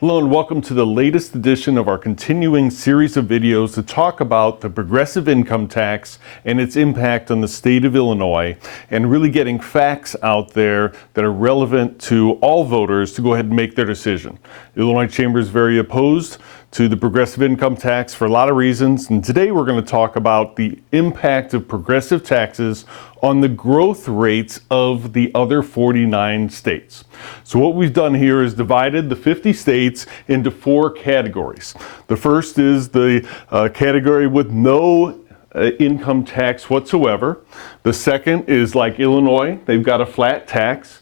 Hello and welcome to the latest edition of our continuing series of videos to talk about the progressive income tax and its impact on the state of Illinois, and really getting facts out there that are relevant to all voters to go ahead and make their decision. The Illinois Chamber is very opposed to the progressive income tax for a lot of reasons, and today we're going to talk about the impact of progressive taxes on the growth rates of the other 49 states. So what we've done here is divided the 50 states into 4 categories. The first is the category with no income tax whatsoever. The second is like Illinois, they've got a flat tax.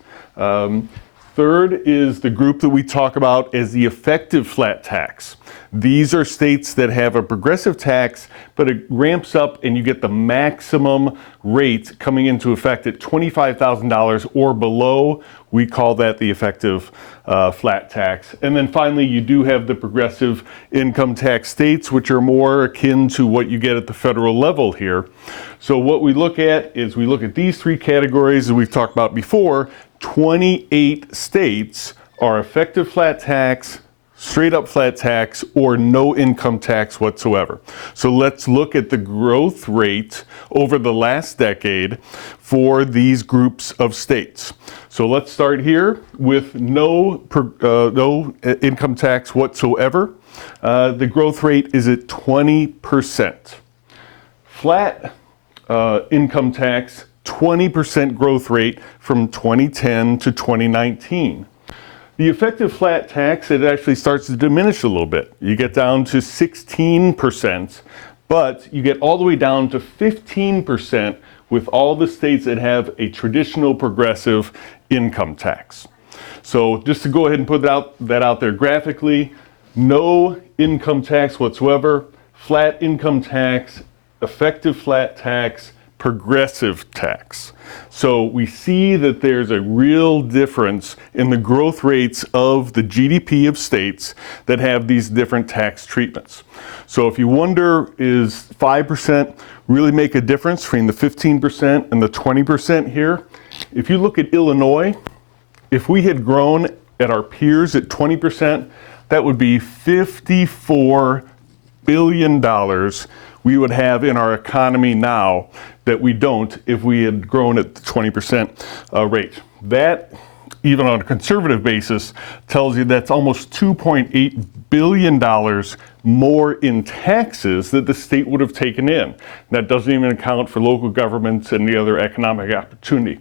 Third is the group that we talk about as the effective flat tax. These are states that have a progressive tax, but it ramps up and you get the maximum rate coming into effect at $25,000 or below. We call that the effective flat tax. And then finally, you do have the progressive income tax states, which are more akin to what you get at the federal level here. So what we look at is we look at these 3 categories that we've talked about before. 28 states are effective flat tax, straight up flat tax, or no income tax whatsoever. So let's look at the growth rate over the last decade for these groups of states. So let's start here with no income tax whatsoever. The growth rate is at 20%. Flat income tax, 20% growth rate from 2010 to 2019. The effective flat tax, it actually starts to diminish a little bit. You get down to 16%, but you get all the way down to 15% with all the states that have a traditional progressive income tax. So just to go ahead and put that out there graphically, no income tax whatsoever, flat income tax, effective flat tax, progressive tax. So we see that there's a real difference in the growth rates of the GDP of states that have these different tax treatments. So if you wonder, is 5% really make a difference between the 15% and the 20% here? If you look at Illinois, if we had grown at our peers at 20%, that would be $54 billion we would have in our economy now that we don't if we had grown at the 20% rate. That, even on a conservative basis, tells you that's almost $2.8 billion more in taxes that the state would have taken in. That doesn't even account for local governments and the other economic opportunity.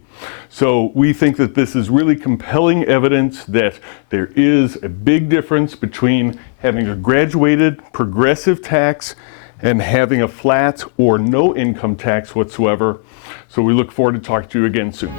So we think that this is really compelling evidence that there is a big difference between having a graduated progressive tax and having a flat or no income tax whatsoever. So we look forward to talking to you again soon.